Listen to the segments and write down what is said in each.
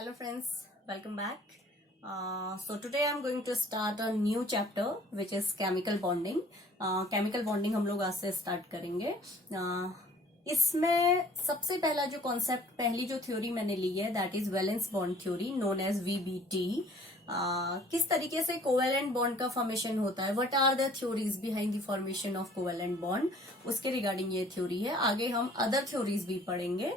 Hello friends, welcome back. So today I'm going to start a new chapter which is chemical bonding. Chemical bonding हम लोग आज से start करेंगे. इसमें सबसे पहला जो कॉन्सेप्ट, पहली जो थ्योरी मैंने ली है that is valence bond theory known as VBT. किस तरीके से कोवेलेंट बॉन्ड का फॉर्मेशन होता है, what are the theories behind the formation of covalent bond, उसके रिगार्डिंग ये थ्योरी है. आगे हम अदर थ्योरीज भी पढ़ेंगे.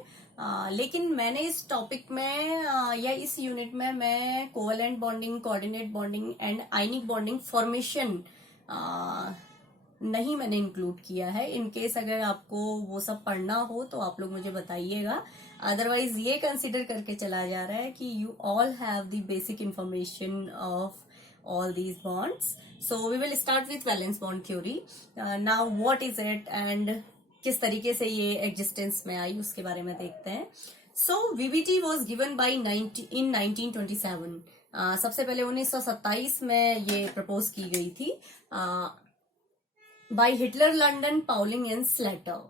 लेकिन मैंने इस टॉपिक में या इस यूनिट में मैं covalent bonding, coordinate bonding and ionic bonding formation नहीं मैंने इंक्लूड किया है. इन केस अगर आपको वो सब पढ़ना हो तो आप लोग मुझे बताइएगा. अदरवाइज ये कंसिडर करके चला जा रहा है कि you all have the basic information of all these bonds. So we will start with valence bond theory. Now what is it and किस तरीके से ये एग्जिस्टेंस में आई उसके बारे में देखते हैं. सो वीबीटी वॉज गिवन बाई इन 1927. सबसे पहले 1927 में ये प्रपोज की गई थी by Hitler, London, Pauling and Slater.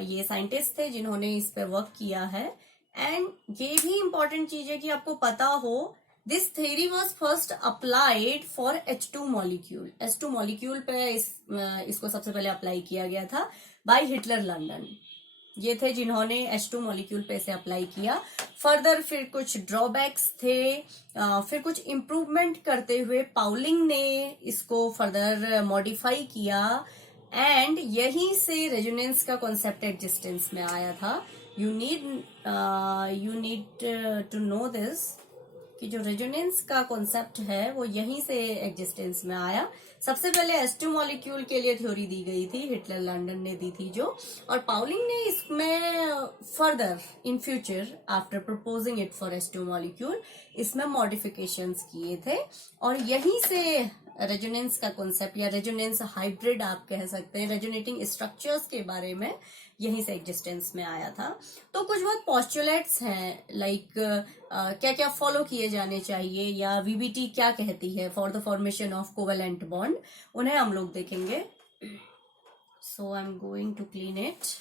ये साइंटिस्ट थे जिन्होंने इस पे वर्क किया है. एंड ये भी इंपॉर्टेंट चीज है कि आपको पता हो, this theory was first applied for H2 molecule. H2 molecule पे इसको सबसे पहले अप्लाई किया गया था बाय हिटलर, लंडन. ये थे जिन्होंने H2 मॉलिक्यूल पे इसे अप्लाई किया. फर्दर फिर कुछ ड्रॉबैक्स थे, फिर कुछ इम्प्रूवमेंट करते हुए पाउलिंग ने इसको फर्दर मॉडिफाई किया एंड यहीं से रेजोनेंस का कॉन्सेप्ट एग्जिस्टेंस में आया था. You need to know this कि जो रेजोनेंस का कॉन्सेप्ट है वो यहीं से एग्जिस्टेंस में आया. सबसे पहले H2 मॉलिक्यूल के लिए थ्योरी दी गई थी, हिटलर, लंडन ने दी थी जो, और पाउलिंग ने इसमें further in future after proposing it for H2 molecule इसमें मॉडिफिकेशंस किए थे. और यहीं से रेजोनेंस का कॉन्सेप्ट या रेजोनेंस हाइब्रिड आप कह सकते हैं, रेजोनेटिंग स्ट्रक्चर्स के बारे में यहीं से एग्जिस्टेंस में आया था. तो कुछ बहुत पॉस्टुलेट्स हैं लाइक क्या क्या फॉलो किए जाने चाहिए या वीबीटी क्या कहती है for the formation of covalent bond, उन्हें हम लोग देखेंगे. So I am going to clean it.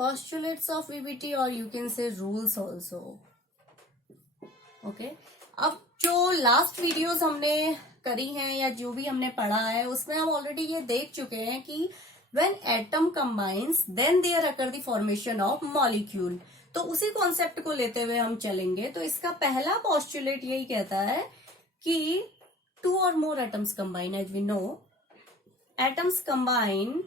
postulates of VBT or you can say rules also. Okay. अब जो लास्ट वीडियोस हमने करी हैं या जो भी हमने पढ़ा है उसमें हम ऑलरेडी ये देख चुके हैं कि when atom combines then there occur the formation of molecule. तो उसी कॉन्सेप्ट को लेते हुए हम चलेंगे. तो इसका पहला पोस्टुलेट यही कहता है कि two or more atoms combine, as we know atoms combine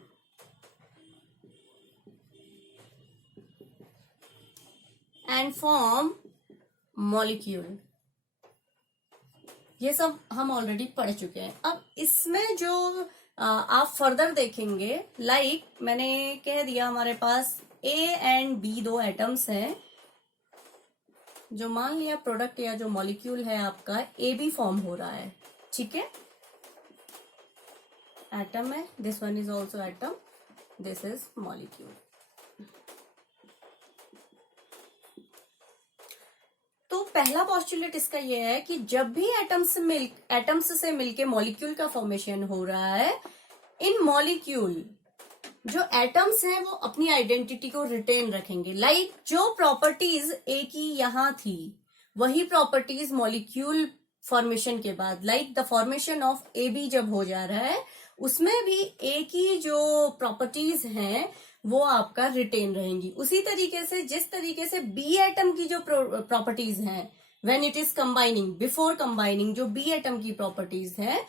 and form molecule. ये सब हम ऑलरेडी पढ़ चुके हैं. अब इसमें जो आप फर्दर देखेंगे, लाइक मैंने कह दिया हमारे पास A एंड B दो एटम्स हैं. जो मान लिया प्रोडक्ट या जो मॉलिक्यूल है आपका AB फॉर्म हो रहा है. ठीक है, एटम है, this one is also atom, this is molecule. तो पहला पोस्टुलेट इसका यह है कि जब भी एटम्स से मिलके मॉलिक्यूल का फॉर्मेशन हो रहा है, इन मॉलिक्यूल जो एटम्स हैं वो अपनी आइडेंटिटी को रिटेन रखेंगे. लाइक जो प्रॉपर्टीज ए की यहां थी वही प्रॉपर्टीज मॉलिक्यूल फॉर्मेशन के बाद, like the formation of A B जब हो जा रहा है उसमें भी ए की जो प्रॉपर्टीज हैं वो आपका रिटेन रहेंगी. उसी तरीके से जिस तरीके से बी एटम की जो प्रॉपर्टीज हैं when it is combining, before combining जो बी एटम की प्रॉपर्टीज हैं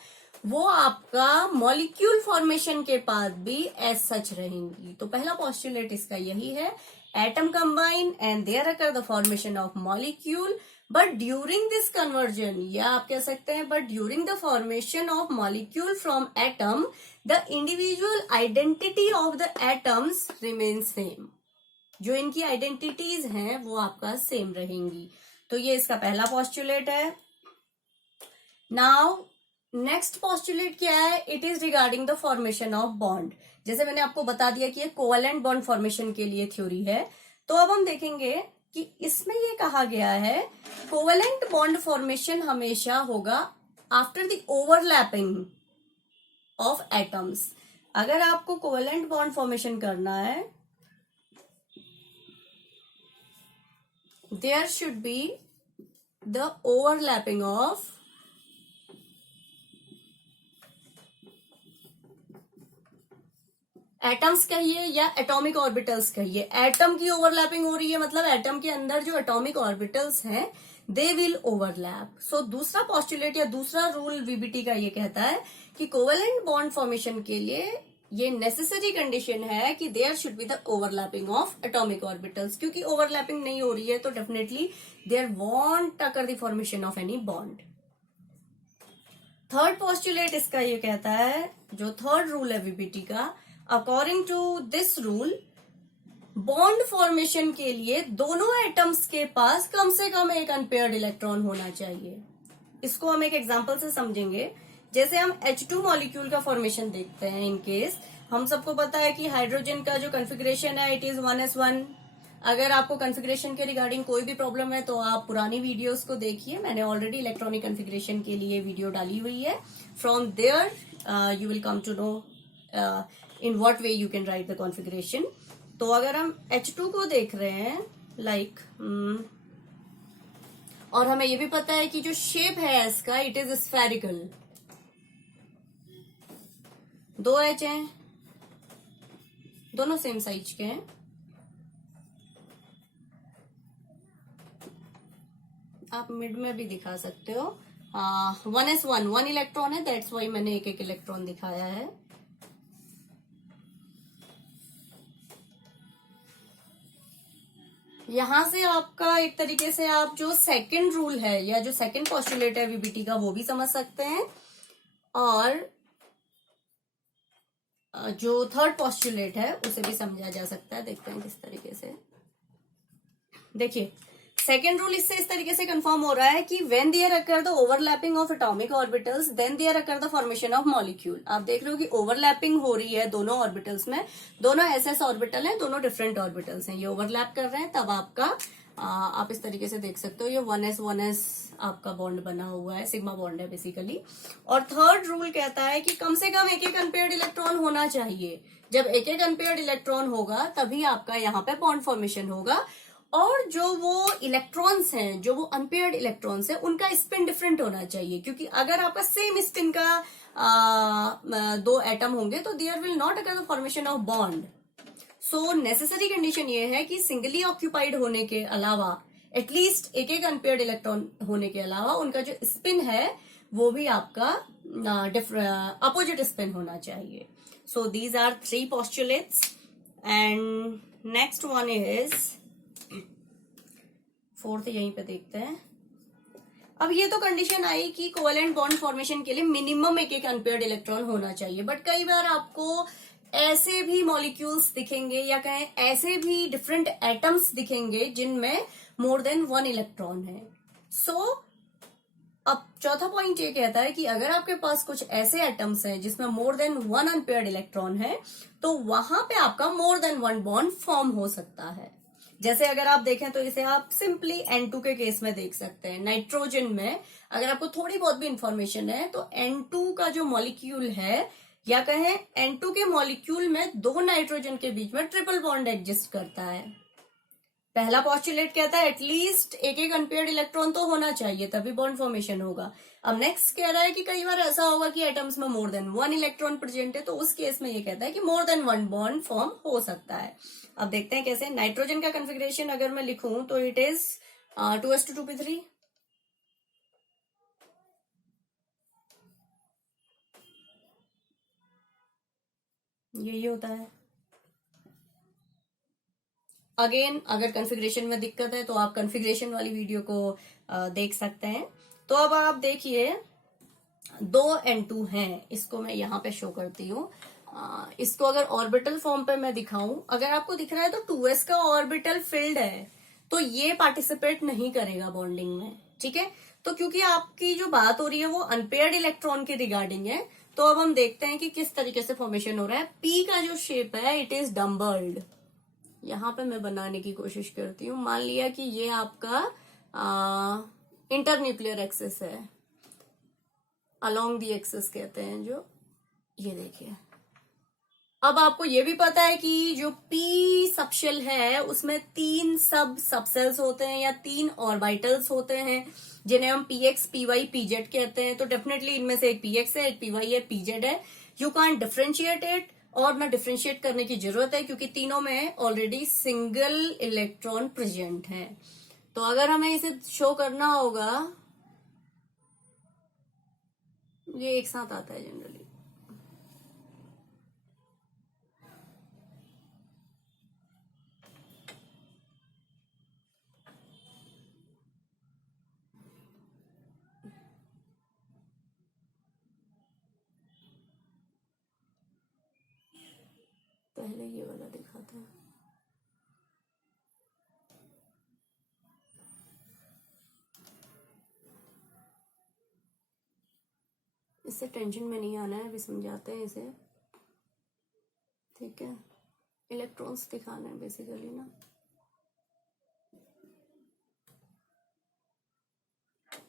वो आपका मॉलिक्यूल फॉर्मेशन के बाद भी एज सच रहेंगी. तो पहला पोस्टुलेट इसका यही है, atom combine and there occur the formation of molecule, but during this conversion, या आप कह सकते हैं but during the formation of molecule from atom the individual identity of the atoms remain same. जो इनकी आइडेंटिटीज हैं वो आपका सेम रहेंगी. तो ये इसका पहला पोस्टुलेट है. नाउ नेक्स्ट पोस्टुलेट क्या है, it is regarding the formation of bond. जैसे मैंने आपको बता दिया कि ये कोवेलेंट बॉन्ड फॉर्मेशन के लिए थ्योरी है. तो अब हम देखेंगे कि इसमें ये कहा गया है कोवेलेंट बॉन्ड फॉर्मेशन हमेशा होगा after the overlapping of atoms. अगर आपको कोवेलेंट बॉन्ड फॉर्मेशन करना है, there should be the overlapping of atoms कहिए या एटॉमिक ऑर्बिटल्स कहिए। एटम की ओवरलैपिंग हो रही है मतलब एटम के अंदर जो एटॉमिक ऑर्बिटल्स हैं दे विल ओवरलैप। सो दूसरा पॉस्टुलेट या दूसरा रूल वीबीटी का ये कहता है कि कोवेलेंट बॉन्ड फॉर्मेशन के लिए ये नेसेसरी कंडीशन है कि there should be the overlapping of atomic orbitals, क्योंकि ओवरलैपिंग नहीं हो रही है तो definitely there won't occur the formation of any bond. Third postulate इसका ये कहता है, जो थर्ड रूल है वीबीटी का, according to this rule bond formation के लिए दोनों एटम्स के पास कम से कम एक अनपेयर्ड इलेक्ट्रॉन होना चाहिए। इसको हम एक एग्जांपल से समझेंगे। जैसे हम H2 मॉलिक्यूल का फॉर्मेशन देखते हैं, इन केस हम सबको पता है कि हाइड्रोजन का जो कॉन्फ़िगरेशन है इट इज 1s1। अगर आपको कॉन्फ़िगरेशन के रिगार्डिंग कोई भी प्रॉब्लम है तो आप पुरानी वीडियोस को देखिए, मैंने ऑलरेडी इलेक्ट्रॉनिक कॉन्फ़िगरेशन के लिए वीडियो डाली हुई है। From there you will come to know in what way you can write the configuration. तो अगर हम H2 को देख रहे हैं लाइक और हमें ये भी पता है कि जो शेप है इसका इट इज स्फेरिकल, 2 H हैं, दोनों सेम साइज के हैं। आप मिड में भी दिखा सकते हो। 1s1 1 इलेक्ट्रॉन है, दैट्स वाई मैंने एक एक इलेक्ट्रॉन दिखाया है। यहां से आपका एक तरीके से आप जो सेकंड रूल है या जो सेकंड पॉस्टुलेट है वीबीटी का वो भी समझ सकते हैं, और जो थर्ड पॉस्टुलेट है उसे भी समझा जा सकता है। देखते हैं किस तरीके से। देखिए सेकेंड रूल इससे इस तरीके से कंफर्म हो रहा है कि when there occur the overlapping of atomic orbitals then there occur the formation of molecule. आप देख रहे हो कि ओवरलैपिंग हो रही है दोनों ऑर्बिटल्स में, दोनों एसएस ऑर्बिटल हैं, दोनों डिफरेंट ऑर्बिटल्स हैं, ये ओवरलैप कर रहे हैं, तब आपका आप इस तरीके से देख सकते हो ये 1s आपका बॉन्ड बना हुआ है, सिग्मा बॉन्ड है बेसिकली। और थर्ड रूल कहता है कि कम से कम एक एक अनपेयर्ड इलेक्ट्रॉन होना चाहिए। जब एक एक अनपेयर्ड इलेक्ट्रॉन होगा तभी आपका यहाँ पे बॉन्ड फॉर्मेशन होगा, और जो वो इलेक्ट्रॉन्स हैं, जो वो अनपेयर्ड इलेक्ट्रॉन्स हैं, उनका स्पिन डिफरेंट होना चाहिए, क्योंकि अगर आपका सेम स्पिन का 2 एटम होंगे तो there will not occur the formation of bond. So necessary condition ये है कि सिंगली ऑक्यूपाइड होने के अलावा एटलीस्ट एक एक अनपेयर्ड इलेक्ट्रॉन होने के अलावा उनका जो स्पिन है वो भी आपका अपोजिट स्पिन होना चाहिए। So these are 3 postulates and next one is fourth, यहीं पे देखते हैं। अब ये तो कंडीशन आई कि कोवेलेंट बॉन्ड फॉर्मेशन के लिए मिनिमम एक एक अनपेयर्ड इलेक्ट्रॉन होना चाहिए, बट कई बार आपको ऐसे भी मॉलिक्यूल्स दिखेंगे या कहें ऐसे भी डिफरेंट एटम्स दिखेंगे जिनमें मोर देन 1 इलेक्ट्रॉन है। सो अब चौथा पॉइंट ये कहता है कि अगर आपके पास कुछ ऐसे एटम्स हैं जिसमें मोर देन 1 अनपेयर्ड इलेक्ट्रॉन है तो वहां पे आपका मोर देन 1 बॉन्ड फॉर्म हो सकता है। जैसे अगर आप देखें तो इसे आप सिंपली N2 के केस में देख सकते हैं। नाइट्रोजन में अगर आपको थोड़ी बहुत भी इंफॉर्मेशन है तो N2 का जो मॉलिक्यूल है या कहें N2 के मॉलिक्यूल में 2 नाइट्रोजन के बीच में ट्रिपल बॉन्ड एग्जिस्ट करता है। पहला पॉस्टुलेट कहता है एटलीस्ट एक एक अनपेयर्ड इलेक्ट्रॉन तो होना चाहिए तभी बॉन्ड फॉर्मेशन होगा। अब नेक्स्ट कह रहा है कि कई बार ऐसा होगा कि एटम्स में मोर देन 1 इलेक्ट्रॉन प्रेजेंट है, तो उस केस में ये कहता है कि मोर देन 1 बॉन्ड फॉर्म हो सकता है। अब देखते हैं कैसे। नाइट्रोजन का कॉन्फ़िगरेशन अगर मैं लिखूं तो इट इज 2s2 2p3, यही होता है। अगेन अगर कॉन्फ़िगरेशन में दिक्कत है तो आप कॉन्फ़िगरेशन वाली वीडियो को देख सकते हैं। तो अब आप देखिए 2 N2 हैं, इसको मैं यहाँ पे शो करती हूँ। इसको अगर ऑर्बिटल फॉर्म पे मैं दिखाऊं, अगर आपको दिख रहा है तो 2s का ऑर्बिटल फिल्ड है तो ये पार्टिसिपेट नहीं करेगा बॉन्डिंग में, ठीक है। तो क्योंकि आपकी जो बात हो रही है वो अनपेयर्ड इलेक्ट्रॉन के रिगार्डिंग है, तो अब हम देखते हैं कि किस तरीके से फॉर्मेशन हो रहा है। P का जो शेप है इट इज डम्बल्ड, यहाँ पे मैं बनाने की कोशिश करती हूँ। मान लिया कि ये आपका इंटरन्यूक्लियर एक्सिस है, अलोंग दी एक्सिस कहते हैं जो, ये देखिए। अब आपको ये भी पता है कि जो पी सबशेल है उसमें 3 सबसेल्स होते हैं या 3 ऑर्बिटल्स होते हैं जिन्हें हम पीएक्स, पीवाई, पीजेड कहते हैं। तो डेफिनेटली इनमें से एक पीएक्स है, एक पीवाई है, पीजेड है। यू कांट डिफरेंशिएट इट, और ना डिफरेंशिएट करने की जरूरत है क्योंकि तीनों में ऑलरेडी सिंगल इलेक्ट्रॉन प्रेजेंट है। तो अगर हमें इसे शो करना होगा, ये एक साथ आता है जनरली। पहले ये वाला दिखाता है। इससे टेंशन में नहीं आना है, अभी समझाते हैं इसे, ठीक है। इलेक्ट्रॉन्स दिखाना है बेसिकली ना,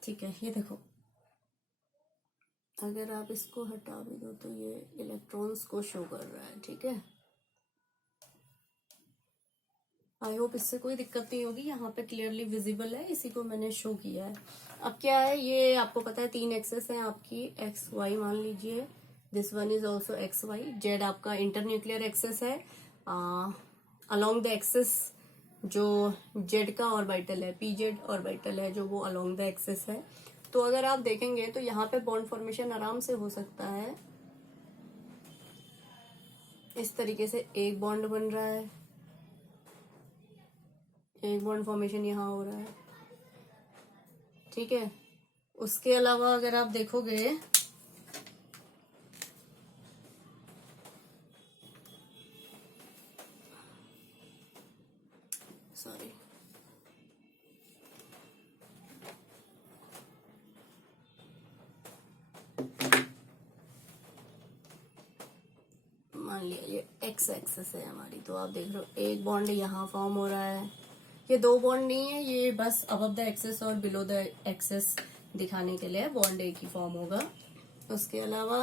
ठीक है। ये देखो, अगर आप इसको हटा भी दो तो ये इलेक्ट्रॉन्स को शो कर रहा है, ठीक है। आई होप इससे कोई दिक्कत नहीं होगी। यहाँ पे क्लियरली विजिबल है, इसी को मैंने शो किया है। अब क्या है, ये आपको पता है 3 एक्सेस है आपकी, एक्स वाई मान लीजिए, this one is also X Y. Z आपका इंटरन्यूक्लियर एक्सेस है, अलोंग द एक्सेस जो जेड का ऑर्बिटल है, पीजेड ऑर्बिटल है जो वो अलोंग द एक्सेस है। तो अगर आप देखेंगे तो यहाँ पे बॉन्ड फॉर्मेशन आराम से हो सकता है। इस तरीके से एक बॉन्ड बन रहा है, एक बॉन्ड फॉर्मेशन यहाँ हो रहा है, ठीक है। उसके अलावा अगर आप देखोगे, सॉरी, मान लिया ये एक्स एक्सेस है हमारी, तो आप देख रहे हो एक बॉन्ड यहाँ फॉर्म हो रहा है। ये 2 बॉन्ड नहीं है, ये बस अबव द एक्सेस और बिलो द एक्सेस दिखाने के लिए बॉन्ड एक ही फॉर्म होगा। उसके अलावा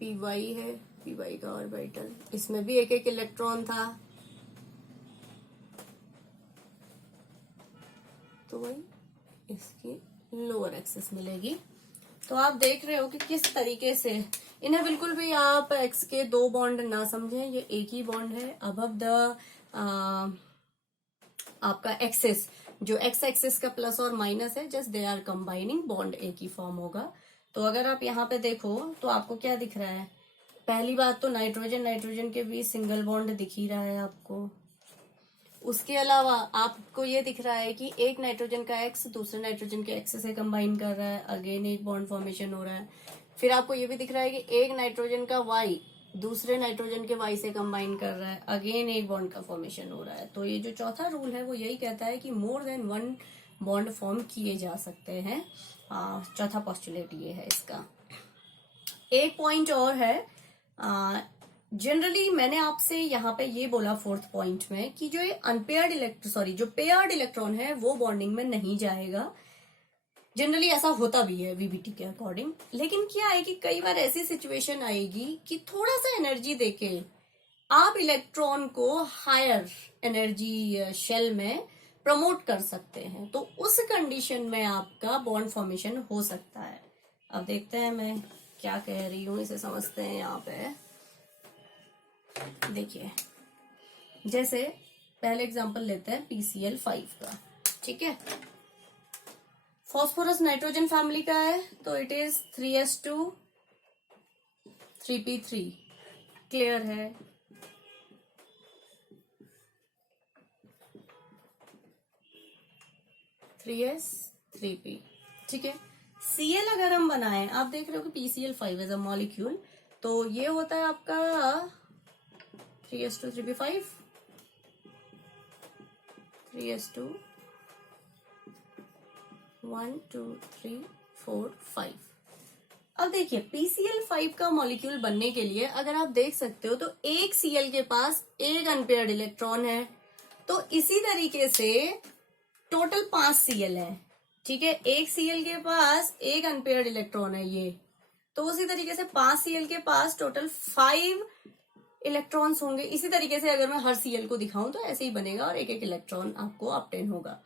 पीवाई है, पीवाई का ऑर्बिटल, इसमें भी एक एक इलेक्ट्रॉन था, तो वही इसकी लोअर एक्सेस मिलेगी। तो आप देख रहे हो कि किस तरीके से इन्हें बिल्कुल भी आप एक्स के 2 बॉन्ड ना समझें, ये एक ही बॉन्ड है अबव द आपका एक्सेस। जो एक्स एक्सेस का प्लस और माइनस है, just they are combining, bond एक ही फॉर्म होगा। तो अगर आप यहाँ पे देखो तो आपको क्या दिख रहा है, पहली बात तो नाइट्रोजन नाइट्रोजन के बीच सिंगल बॉन्ड दिख ही रहा है आपको। उसके अलावा आपको ये दिख रहा है कि एक नाइट्रोजन का एक्स दूसरे नाइट्रोजन के एक्स से कंबाइन कर रहा है, अगेन एक बॉन्ड फॉर्मेशन हो रहा है। फिर आपको ये भी दिख रहा है कि एक नाइट्रोजन का वाई दूसरे नाइट्रोजन के वाई से कंबाइन कर रहा है, अगेन एक बॉन्ड का फॉर्मेशन हो रहा है। तो ये जो चौथा रूल है वो यही कहता है कि मोर देन 1 बॉन्ड फॉर्म किए जा सकते हैं। चौथा पॉस्टुलेट ये है इसका। एक पॉइंट और है, जनरली मैंने आपसे यहाँ पे ये बोला 4th पॉइंट में कि जो ये जो पेयर्ड इलेक्ट्रॉन है वो बॉन्डिंग में नहीं जाएगा। जनरली ऐसा होता भी है वीबीटी के अकॉर्डिंग, लेकिन क्या है कि कई बार ऐसी सिचुएशन आएगी कि थोड़ा सा एनर्जी देके आप इलेक्ट्रॉन को हायर एनर्जी शेल में प्रमोट कर सकते हैं, तो उस कंडीशन में आपका बॉन्ड फॉर्मेशन हो सकता है। अब देखते हैं मैं क्या कह रही हूं, इसे समझते हैं। यहाँ पे देखिए, जैसे पहले एग्जांपल लेते हैं PCl5 का, ठीक है। फॉस्फोरस नाइट्रोजन फैमिली का है, तो it is 3s2 3p3, clear है। थ्री एस 3p, ठीक है। Cl अगर हम बनाएं, आप देख रहे हो कि PCl5 एज अ मॉलिक्यूल, तो ये होता है आपका 3s2 3p5, 3s2 1 2 3 4 5। अब देखिए PCl5 का मॉलिक्यूल बनने के लिए अगर आप देख सकते हो तो एक Cl के पास एक अनपेयर्ड इलेक्ट्रॉन है, तो इसी तरीके से टोटल 5 Cl है। ठीक है, एक Cl के पास एक अनपेयर्ड इलेक्ट्रॉन है ये, तो उसी तरीके से 5 Cl के पास टोटल 5 इलेक्ट्रॉन्स होंगे। इसी तरीके से अगर मैं हर Cl को दिखाऊं तो ऐसे ही बनेगा और एक एक इलेक्ट्रॉन आपको ऑब्टेन होगा।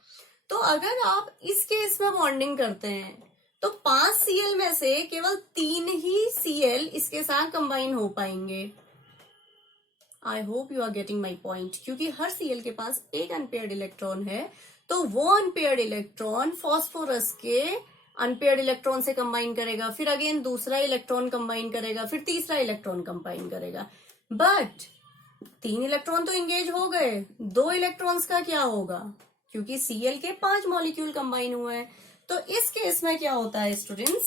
तो अगर आप इस केस में बॉन्डिंग करते हैं तो 5 Cl में से केवल 3 ही Cl इसके साथ कंबाइन हो पाएंगे। I hope you are getting my point, क्योंकि हर Cl के पास एक अनपेयर्ड इलेक्ट्रॉन है, तो वो अनपेयर्ड इलेक्ट्रॉन फॉस्फोरस के अनपेयर्ड इलेक्ट्रॉन से कंबाइन करेगा, फिर अगेन दूसरा इलेक्ट्रॉन कंबाइन करेगा, फिर तीसरा इलेक्ट्रॉन कंबाइन करेगा। बट 3 इलेक्ट्रॉन तो एंगेज हो गए, 2 इलेक्ट्रॉन्स का क्या होगा, क्योंकि Cl के 5 मॉलिक्यूल कंबाइन हुए हैं। तो इस केस में क्या होता है स्टूडेंट्स,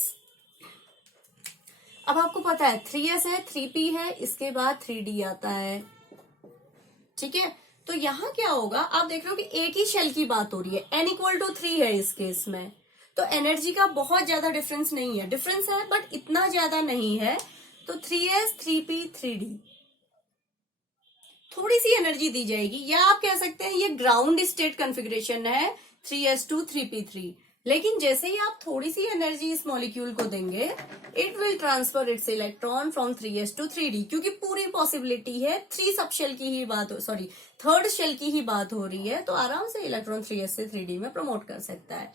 अब आपको पता है 3s है, 3p है, इसके बाद 3d आता है। ठीक है, तो यहां क्या होगा, आप देख रहे हो कि एक ही शेल की बात हो रही है, n=3 है इस केस में, तो एनर्जी का बहुत ज्यादा डिफरेंस नहीं है, डिफरेंस है बट इतना ज्यादा नहीं है। तो 3s 3p 3d थोड़ी सी एनर्जी दी जाएगी, या आप कह सकते हैं ये ग्राउंड स्टेट कॉन्फ़िगरेशन है 3s2 3p3। लेकिन जैसे ही आप थोड़ी सी एनर्जी इस मॉलिक्यूल को देंगे, it will transfer it's electron from 3s to 3d, क्योंकि पूरी पॉसिबिलिटी है 3 सब शेल की ही बात, सॉरी 3rd शेल की ही बात हो रही है, तो आराम से इलेक्ट्रॉन 3s से 3d में प्रमोट कर सकता है।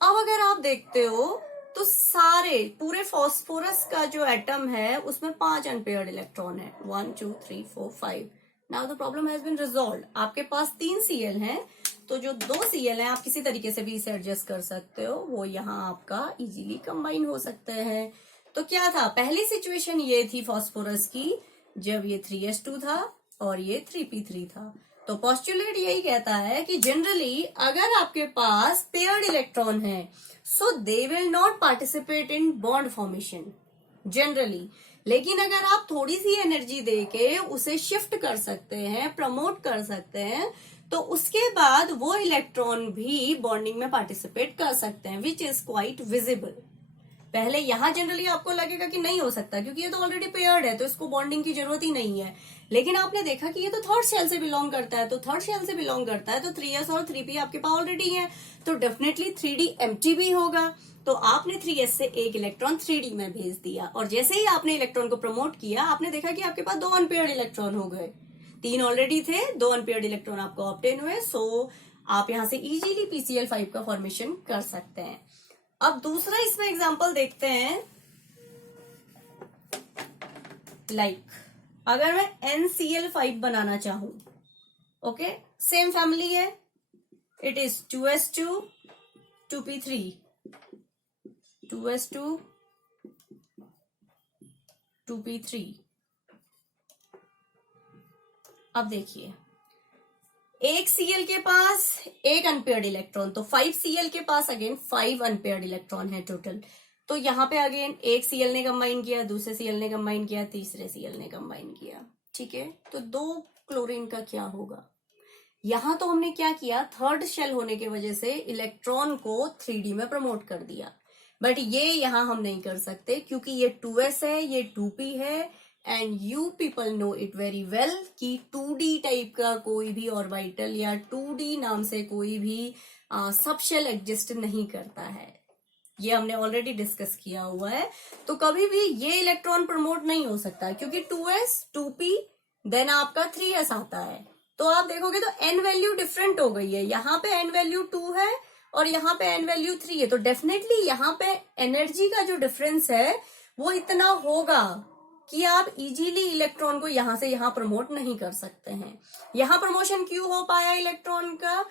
अब अगर आप देखते हो तो सारे पूरे फॉस्फोरस का जो एटम है उसमें 5 अनपेयर्ड इलेक्ट्रॉन है, 1 2 3 4 5। Now the problem has been resolved. आपके पास 3 Cl हैं, तो जो 2 Cl हैं आप किसी तरीके से भी इसे एडजस्ट कर सकते हो, वो यहाँ आपका इजीली कंबाइन हो सकते हैं। तो क्या था, पहली सिचुएशन ये थी फॉस्फोरस की जब ये 3s2 था और ये 3p3 था। तो पोस्टुलेट यही कहता है कि जनरली अगर आपके पास पेयर्ड इलेक्ट्रॉन है, so they will not participate in bond formation generally. लेकिन अगर आप थोड़ी सी एनर्जी देके उसे शिफ्ट कर सकते हैं, प्रमोट कर सकते हैं, तो उसके बाद वो इलेक्ट्रॉन भी बॉन्डिंग में पार्टिसिपेट कर सकते हैं, विच इज क्वाइट विजिबल। पहले यहां जनरली आपको लगेगा कि नहीं हो सकता क्योंकि ये तो ऑलरेडी पेयर्ड है, तो इसको बॉन्डिंग की जरूरत ही नहीं है। लेकिन आपने देखा कि ये तो 3rd शेल से बिलोंग करता है, तो 3rd शेल से बिलोंग करता है तो 3s और 3p आपके पास ऑलरेडी है, तो डेफिनेटली 3d एम्प्टी भी होगा। तो आपने 3s से एक इलेक्ट्रॉन 3d में भेज दिया, और जैसे ही आपने इलेक्ट्रॉन को प्रमोट किया, आपने देखा कि आपके पास 2 अनपेयर्ड इलेक्ट्रॉन हो गए। 3 ऑलरेडी थे, 2 अनपेयर्ड इलेक्ट्रॉन आपको ऑब्टेन हुए। सो आप यहां से इजीली PCl5 का फॉर्मेशन कर सकते हैं। अब दूसरा इसमें एग्जांपल देखते हैं, लाइक अगर मैं NCl5 बनाना चाहूं, ओके, सेम फैमिली है, it is 2s2 2p3 2s2 2p3। अब देखिए एक Cl के पास एक अनपेयर्ड इलेक्ट्रॉन, तो 5 Cl के पास अगेन 5 अनपेयर्ड इलेक्ट्रॉन है टोटल। तो यहाँ पे अगेन एक Cl ने कंबाइन किया, दूसरे Cl ने कंबाइन किया, तीसरे Cl ने कंबाइन किया। ठीक है, तो 2 क्लोरीन का क्या होगा, यहां तो हमने क्या किया, 3rd शेल होने की वजह से इलेक्ट्रॉन को 3d में प्रमोट कर दिया, बट ये यहां हम नहीं कर सकते क्योंकि ये 2s है, ये 2p है, and you people know it very well कि 2d टाइप का कोई भी ऑर्बिटल या 2d नाम से कोई भी सब शेल एग्जिस्ट नहीं करता है। ये हमने ऑलरेडी डिस्कस किया हुआ है। तो कभी भी ये इलेक्ट्रॉन प्रमोट नहीं हो सकता क्योंकि 2s 2p देन आपका 3s आता है। तो आप देखोगे तो n वैल्यू डिफरेंट हो गई है, यहाँ पे n वैल्यू 2 है और यहाँ पे n वैल्यू 3 है, तो डेफिनेटली यहाँ पे एनर्जी का जो डिफरेंस है वो इतना होगा कि आप इजीली इलेक्ट्रॉन को यहां से यहां प्रमोट नहीं कर सकते हैं। यहां प्रमोशन क्यों हो पाया इलेक्ट्रॉन का,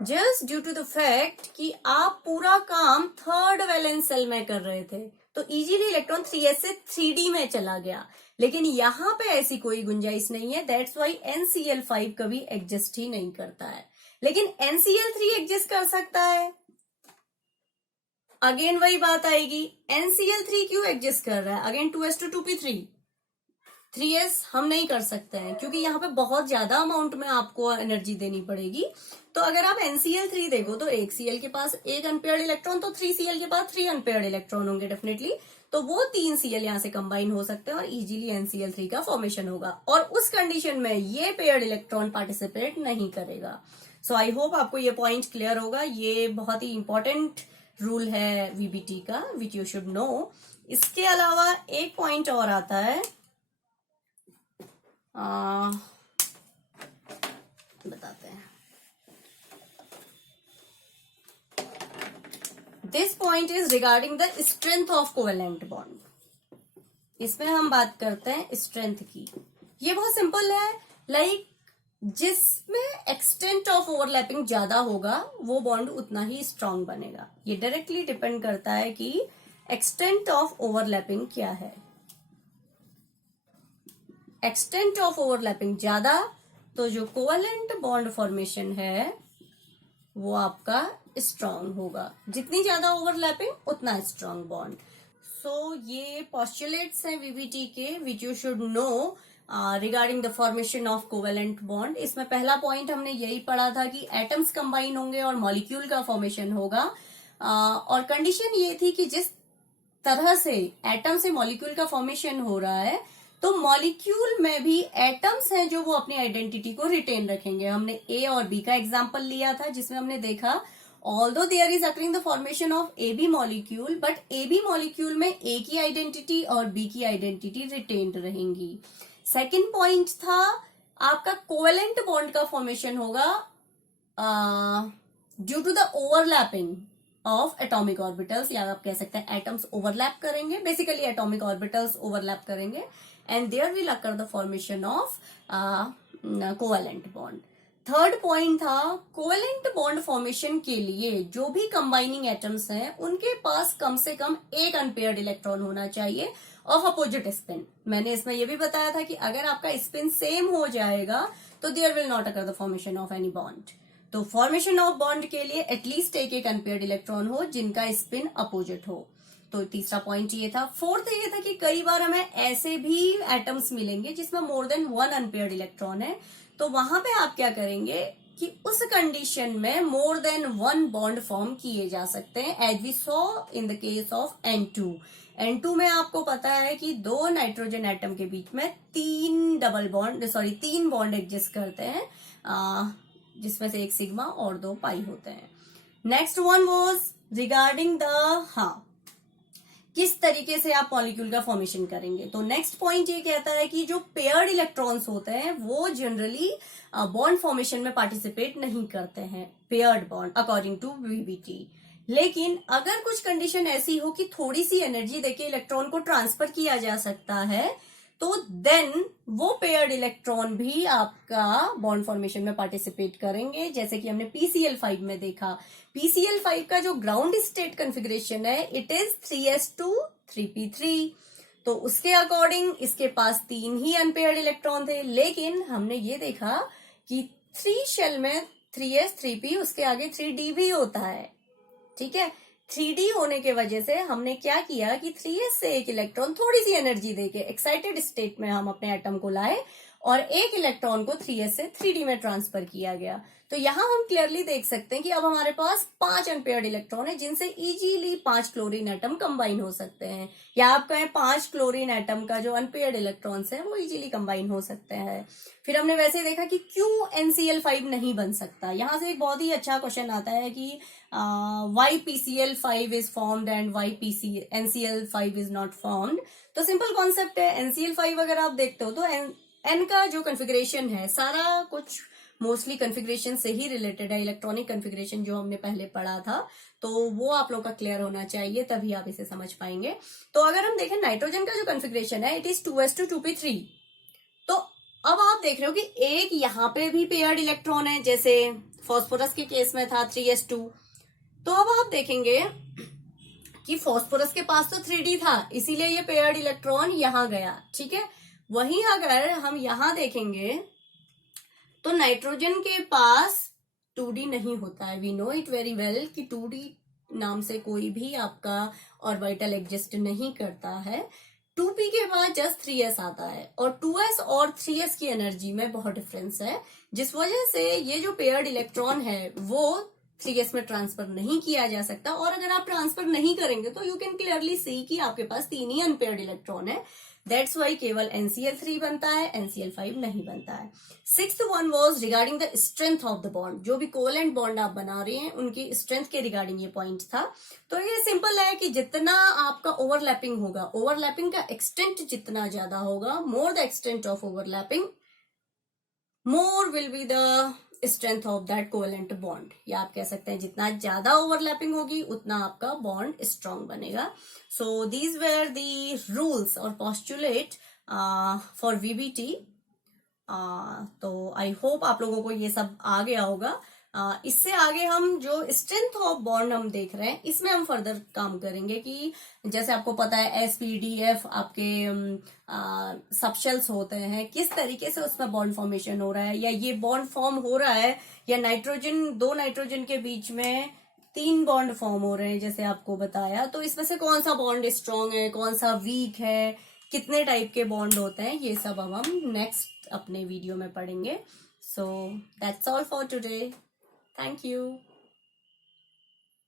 just due to the fact कि आप पूरा काम 3rd वैलेंस सेल में कर रहे थे, तो इजीली इलेक्ट्रॉन 3s से 3d में चला गया। लेकिन यहां पे ऐसी कोई गुंजाइश नहीं है, दैट्स वाई NCl5 कभी एग्जिस्ट ही नहीं करता है। लेकिन NCl3 एग्जिस्ट कर सकता है। अगेन वही बात आएगी, NCl3 क्यों एग्जिस्ट कर रहा है, अगेन 2s2 2p3 3s हम नहीं कर सकते हैं क्योंकि यहाँ पे बहुत ज्यादा अमाउंट में आपको एनर्जी देनी पड़ेगी। तो अगर आप NCl3 देखो तो एक Cl के पास एक अनपेयर्ड इलेक्ट्रॉन, तो 3 Cl के पास 3 अनपेयर्ड इलेक्ट्रॉन होंगे डेफिनेटली, तो वो 3 Cl यहाँ से कंबाइन हो सकते हैं और इजीली NCl3 का फॉर्मेशन होगा, और उस कंडीशन में ये पेयर्ड इलेक्ट्रॉन पार्टिसिपेट नहीं करेगा। सो आई होप आपको ये पॉइंट क्लियर होगा। ये बहुत ही इंपॉर्टेंट रूल है VBT का, विच यू शुड नो। इसके अलावा एक पॉइंट और आता है, बताते हैं। This point is regarding the strength of covalent bond. इसमें हम बात करते हैं स्ट्रेंथ की। ये बहुत सिंपल है, लाइक जिसमें एक्सटेंट ऑफ ओवरलैपिंग ज्यादा होगा वो बॉन्ड उतना ही स्ट्रांग बनेगा। ये डायरेक्टली डिपेंड करता है कि एक्सटेंट ऑफ ओवरलैपिंग क्या है। एक्सटेंट ऑफ ओवरलैपिंग ज्यादा तो जो कोवेलेंट बॉन्ड फॉर्मेशन है वो आपका स्ट्रांग होगा। जितनी ज्यादा ओवरलैपिंग उतना स्ट्रांग बॉन्ड। सो ये पॉस्टुलेट्स हैं VBT के, which you should know regarding the formation of covalent bond. इसमें पहला पॉइंट हमने यही पढ़ा था कि एटम्स कंबाइन होंगे और मॉलिक्यूल का फॉर्मेशन होगा, और कंडीशन ये थी कि जिस तरह से एटम से मॉलिक्यूल का फॉर्मेशन हो रहा है तो मॉलिक्यूल में भी एटम्स हैं जो वो अपनी आइडेंटिटी को रिटेन रखेंगे। हमने A और B का एग्जांपल लिया था जिसमें हमने देखा although there is occurring the formation of AB molecule, but AB molecule में A की आइडेंटिटी और B की आइडेंटिटी रिटेन्ड रहेंगी। सेकेंड पॉइंट था आपका कोवेलेंट बॉन्ड का फॉर्मेशन होगा due to the overlapping of atomic orbitals, या आप कह सकते हैं एटम्स ओवरलैप करेंगे, बेसिकली एटॉमिक ऑर्बिटल्स ओवरलैप करेंगे and there will occur the formation of covalent bond. Third point था कोवेलेंट बॉन्ड फॉर्मेशन के लिए जो भी कंबाइनिंग एटम्स हैं उनके पास कम से कम एक अनपेयर्ड इलेक्ट्रॉन होना चाहिए ऑफ अपोजिट स्पिन। मैंने इसमें यह भी बताया था कि अगर आपका स्पिन सेम हो जाएगा तो there will not occur the formation of any bond. तो फॉर्मेशन ऑफ बॉन्ड के लिए एटलीस्ट एक अनपेयर्ड इलेक्ट्रॉन हो जिनका स्पिन अपोजिट हो। तो तीसरा पॉइंट ये था। फोर्थ ये था कि कई बार हमें ऐसे भी एटम्स मिलेंगे जिसमें मोर देन वन अनपेयर्ड इलेक्ट्रॉन है, तो वहां पे आप क्या करेंगे कि उस कंडीशन में more than one bond form किए जा सकते हैं, as we saw in the case of N2। N2 में आपको पता है कि दो नाइट्रोजन एटम के बीच में तीन बॉन्ड एग्जिस्ट करते हैं, जिसमें से एक सिग्मा और दो पाई होते हैं। Next one was regarding the किस तरीके से आप मॉलिक्यूल का फॉर्मेशन करेंगे। तो नेक्स्ट पॉइंट ये कहता है कि जो पेयर्ड इलेक्ट्रॉन्स होते हैं वो जनरली बॉन्ड फॉर्मेशन में पार्टिसिपेट नहीं करते हैं, paired bond according to VBT। लेकिन अगर कुछ कंडीशन ऐसी हो कि थोड़ी सी एनर्जी देके इलेक्ट्रॉन को ट्रांसफर किया जा सकता है तो देन वो पेयर्ड इलेक्ट्रॉन भी आपका बॉन्ड फॉर्मेशन में पार्टिसिपेट करेंगे, जैसे कि हमने PCl5 में देखा। PCl5 का जो ग्राउंड स्टेट कॉन्फ़िगरेशन है इट इज 3s2 3p3। तो उसके अकॉर्डिंग इसके पास तीन ही अनपेयर्ड इलेक्ट्रॉन थे, लेकिन हमने ये देखा कि 3 शेल में 3s 3p उसके आगे 3d भी होता है। ठीक है, 3d होने के वजह से हमने क्या किया कि 3s से एक इलेक्ट्रॉन थोड़ी सी एनर्जी देके एक्साइटेड स्टेट में हम अपने एटम को लाए और एक इलेक्ट्रॉन को 3s से 3d में ट्रांसफर किया गया। तो यहां हम क्लियरली देख सकते हैं कि अब हमारे पास 5 अनपेयर्ड इलेक्ट्रॉन है जिनसे इजीली 5 क्लोरीन एटम कंबाइन हो सकते हैं, या आप कहें 5 क्लोरीन एटम का जो अनपेयर्ड इलेक्ट्रॉन्स है वो इजीली कंबाइन हो सकते हैं। फिर हमने वैसे देखा कि क्यों NCl5 नहीं बन सकता। यहां से एक बहुत ही अच्छा क्वेश्चन आता है कि why PCl5 is formed and why NCl5 is not formed। तो सिंपल कॉन्सेप्ट है, NCl5 अगर आप देखते हो तो N का जो कॉन्फ़िगरेशन है सारा कुछ मोस्टली कॉन्फ़िगरेशन से ही रिलेटेड है, इलेक्ट्रॉनिक कॉन्फ़िगरेशन जो हमने पहले पढ़ा था, तो वो आप लोग का क्लियर होना चाहिए तभी आप इसे समझ पाएंगे। तो अगर हम देखें नाइट्रोजन का जो कॉन्फ़िगरेशन है इट इज 2s2 2p3। तो अब आप देख रहे हो कि एक यहाँ पे भी पेयर्ड इलेक्ट्रॉन है, जैसे फॉस्फोरस के केस में था 3s2। तो अब आप देखेंगे कि फॉस्फोरस के पास तो 3d था, इसीलिए ये पेयर्ड इलेक्ट्रॉन यहां गया। ठीक है, वहीं अगर हम यहां देखेंगे तो नाइट्रोजन के पास 2d नहीं होता है। We know it very well कि 2d नाम से कोई भी आपका ऑर्बिटल एग्जिस्ट नहीं करता है। 2p के बाद जस्ट 3s आता है और 2s और 3s की एनर्जी में बहुत डिफरेंस है, जिस वजह से ये जो पेयर्ड इलेक्ट्रॉन है वो 3s में ट्रांसफर नहीं किया जा सकता। और अगर आप ट्रांसफर नहीं करेंगे तो यू कैन क्लियरली सी कि आपके पास 3 ही अनपेयर्ड इलेक्ट्रॉन है। दैट्स वाई केवल NCl3 बनता है, NCl5 नहीं बनता है। 6th one was regarding the strength of the bond. जो भी कोवेलेंट बॉन्ड आप बना रहे हैं उनकी स्ट्रेंथ के रिगार्डिंग ये पॉइंट था। तो ये सिंपल है कि जितना आपका ओवरलैपिंग होगा, ओवरलैपिंग का एक्सटेंट जितना ज्यादा होगा, more the extent of overlapping, more will be the strength of that covalent bond. या आप कह सकते हैं जितना ज्यादा ओवरलैपिंग होगी उतना आपका बॉन्ड स्ट्रांग बनेगा। So these where the rules और पॉस्टुलेट फॉर VBT। तो आई होप आप लोगों को ये सब आ गया होगा। इससे आगे हम जो स्ट्रेंथ ऑफ बॉन्ड हम देख रहे हैं इसमें हम फर्दर काम करेंगे कि जैसे आपको पता है SPDF आपके सबशेल्स होते हैं, किस तरीके से उसमें बॉन्ड फॉर्मेशन हो रहा है, या ये बॉन्ड फॉर्म हो रहा है या नाइट्रोजन, 2 नाइट्रोजन के बीच में 3 बॉन्ड फॉर्म हो रहे हैं जैसे आपको बताया। तो इसमें से कौन सा बॉन्ड स्ट्रांग है, कौन सा वीक है, कितने टाइप के बॉन्ड होते हैं, ये सब अब हम नेक्स्ट अपने वीडियो में पढ़ेंगे। So that's all for today. Thank you.